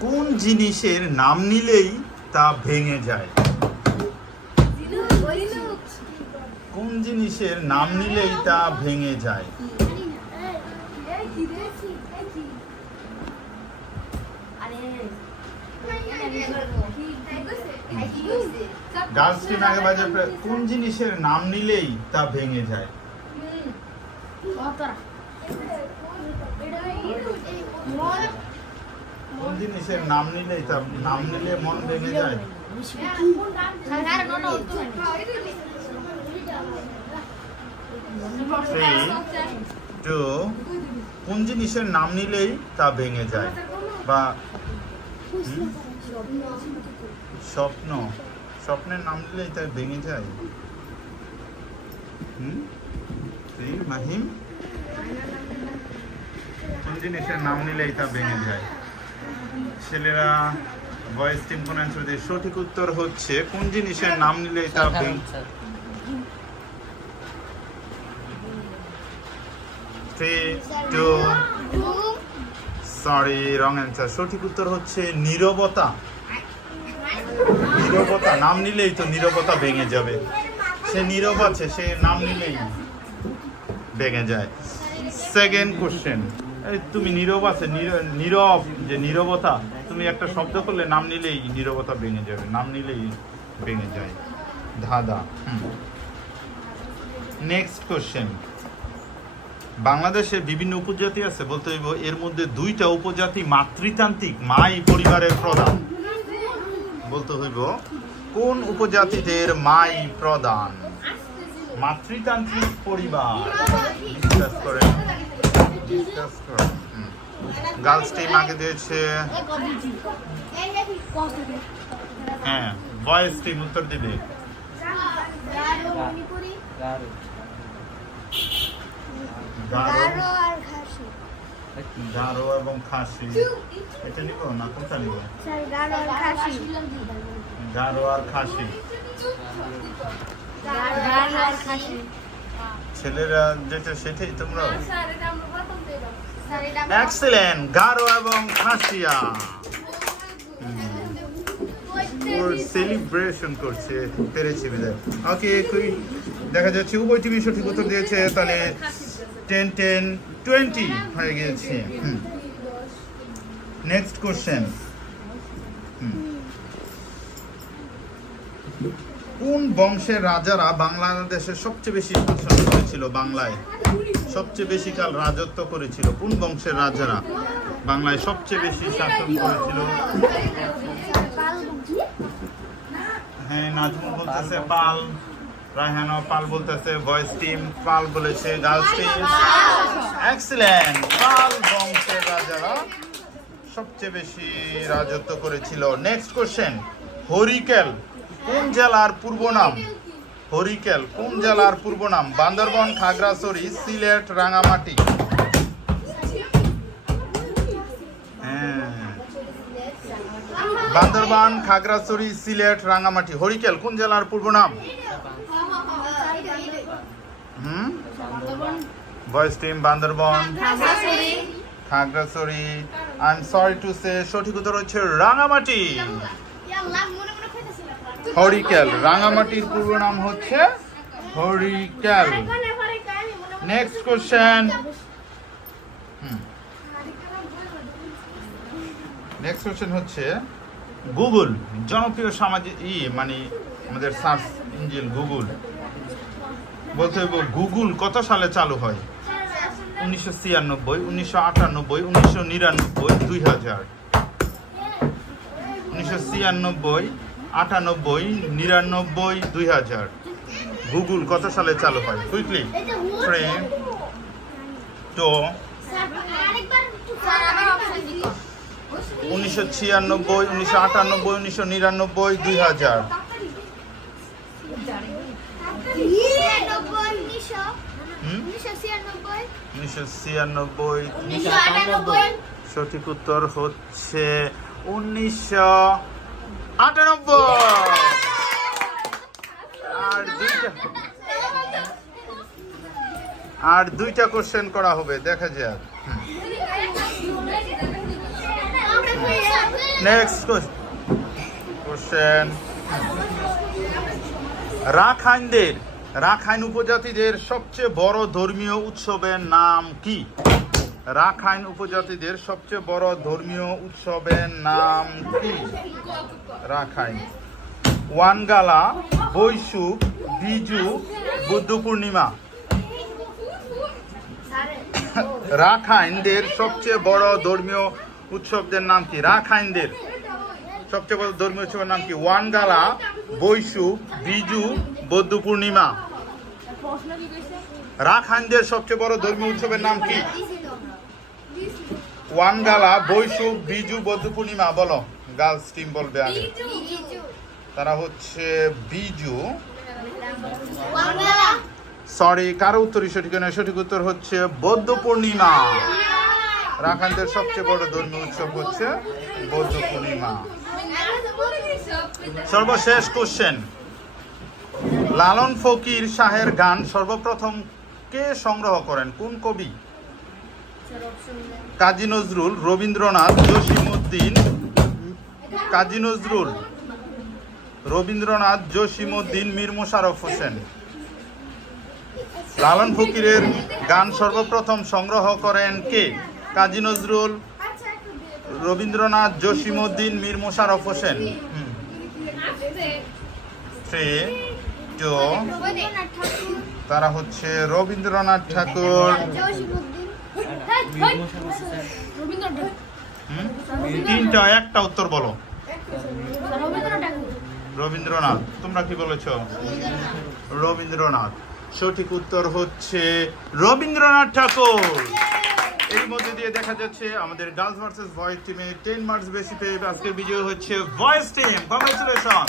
কোন জিনিসের নাম নিলেই তা ভেঙে যায়? কোন জিনিসের নাম নিলেই তা ভেঙে যায়? টিম আগে বাজে কোন জিনিসের নাম নিলেই তা ভেঙে যায় কোন জিনিসের নাম নিলেই তা নাম নিলে মন ভেঙে যায়। টু কোন জিনিসের নাম নিলেই তা ভেঙে যায়? বা স্বপ্ন। স্বপ্নের নাম নিলেই তা ভেঙে যায়। হুম? মাহিম? কোন জিনিসের নাম নিলেই তা ভেঙে যায়? ছেলেরা ভয়েস টিম কোন অ্যান্সার দিয়ে সঠিক উত্তর হচ্ছে কোন জিনিসের নাম তা ভেঙে three two sorry wrong answer সঠিক উত্তর হচ্ছে নীরবতা। নীরবতা নাম নিলেই তো নীরবতা ভেঙে যাবে। সে নীরব আছে সে নাম নিলেই ভেঙে যায়। সেকেন্ড কোশ্চেন তুমি নীরব আছে, নীর- নীরব, যে নীরবতা, তুমি একটা শব্দ করলে নাম নিলেই নীরবতা ভেঙে যাবে, নাম নিলেই ভেঙে যায়। ধাঁধা নেক্সট কোশ্চেন বাংলাদেশে বিভিন্ন উপজাতি আছে, বলতে হইব এর মধ্যে দুইটা উপজাতি মাতৃতান্ত্রিক, মাই পরিবারের প্রধান। বলতে হইব কোন উপজাতিদের মাই প্রধান? মাতৃতান্ত্রিক পরিবার। বিশ্বাস করেন? গার্লস টিম আগে দিয়েছে। হ্যাঁ বয়েজ টিম উত্তর দিবে। গারো গারো এবং খাসি। এটা নিব না কোনটা নিব? গারো আর খাসি। ছেলেরা যেটা সেটাই তোমরা? এক্সেলেন্ট গারো এবং খাসিয়া ওর সেলিব্রেশন করছে পেরেছে বিদায় ওকে কুই দেখা যাচ্ছে উভয় টিভি সঠিক উত্তর দিয়েছে। তাহলে টেন টেন টোয়েন্টি হয়ে গিয়েছে। নেক্সট কোশ্চেন কোন বংশের রাজারা বাংলাদেশের সবচেয়ে বেশি শাসন করেছিল? বাংলায়। সবচেয়ে বেশি কাল রাজত্ব করেছিল। কোন বংশের রাজারা বাংলায় সবচেয়ে বেশি শাসন করেছিল? হ্যাঁ নাজমুল বলতেছে পাল। রায়হানা পাল বলতেছে ভয়েস টিম। পাল বলেছে গার্লস টিম। এক্সিলেন্ট পাল বংশের রাজারা সবচেয়ে বেশি রাজত্ব করেছিল। নেক্সট কোশ্চেন হরিকেল কোন জেলার পূর্ব নাম? হরিকেল। কোন জেলার পূর্ব নাম? বান্দরবন খাগড়াছড়ি সিলেট রাঙামাটি। হ্যাঁ। বান্দরবান খাগড়াছড়ি সিলেট রাঙামাটি। হরিকেল কোন জেলার পূর্ব নাম? হুম? Voice team Bandarban. Khagrachari. I am sorry to say সঠিক উত্তর হচ্ছে রাঙামাটি। হরিকেল। রাঙামাটির পূর্ব নাম হচ্ছে Harikel. Next question next question হচ্ছে গুগল জনপ্রিয় সামাজিক ই মানে আমাদের সার্চ ইঞ্জিন গুগল বলতে গুগল কত সালে চালু হয়? উনিশশো ছিয়ানব্বই, উনিশশো আটানব্বই, উনিশশো নিরানব্বই, দুই হাজার। উনিশশো ছিয়ানব্বই আটানব্বই নিরানব্বই দুই হাজার গুগল কত সালে চালু হয়? কুইকলি থ্রি তো উনিশশো ছিয়ানব্বই উনিশশো আটানব্বই উনিশশো নিরানব্বই দুই হাজার উনিশশো ছিয়ানব্বই। সঠিক উত্তর হচ্ছে উনিশশো আটানব্বই। আর দুইটা আর দুইটা কোশ্চেন করা হবে, দেখা যাক। নেক্সট কোশ্চেন রাখাইনদের, রাখাইন উপজাতিদের সবচেয়ে বড় ধর্মীয় উৎসবের নাম কি? রাখাইন উপজাতিদের সবচেয়ে বড় ধর্মীয় উৎসবের নাম কি? রাখাইন। ওয়ানগালা বৈশুক বিজু, বুদ্ধ পূর্ণিমা। রাখাইনদের সবচেয়ে বড় ধর্মীয় উৎসবদের নাম কি? রাখাইনদের সবচেয়ে বড় ধর্মীয় উৎসবের নাম কি? ওয়ানগালা বৈশুক বিজু, বৌদ্ধ পূর্ণিমা। রাখাইনদের সবচেয়ে বড় ধর্মীয় উৎসবের নাম কি? ওয়ানগালা বৈশুক বিজু বৌদ্ধ পূর্ণিমা বলো গার্লস টিম বলবে আগে তারা হচ্ছে বিজু। সরি কারও উত্তরই সঠিক নয় সঠিক উত্তর হচ্ছে বৌদ্ধ পূর্ণিমা। রাখাইনদের সবচেয়ে বড় ধর্মীয় উৎসব হচ্ছে বৌদ্ধ পূর্ণিমা। সর্বশেষ কোশ্চেন লালন ফকির শাহের গান সর্বপ্রথম কে সংগ্রহ করেন? কোন কবি? কাজী নজরুল, রবীন্দ্রনাথ, জসিমউদ্দিন। কাজী নজরুল, রবীন্দ্রনাথ, জসিমউদ্দিন, মীর মোশাররফ হোসেন। লালন ফকিরের গান সর্বপ্রথম সংগ্রহ করেন কে? কাজী নজরুল, রবীন্দ্রনাথ, জসিমউদ্দিন, মীর মোশাররফ হোসেন। তারা হচ্ছে রবীন্দ্রনাথ ঠাকুর? তিনটা, একটা উত্তর বলো। রবীন্দ্রনাথ, তোমরা কি বলেছ? রবীন্দ্রনাথ। সঠিক উত্তর হচ্ছে রবীন্দ্রনাথ ঠাকুর। এর মধ্যে দিয়ে দেখা যাচ্ছে আমাদের গার্লস ভার্সেস বয়েজ টিমে টেন মার্কস বেশি পেয়ে আজকের বিজয় হচ্ছে বয়েজ টিম। কংগ্রেচুলেশন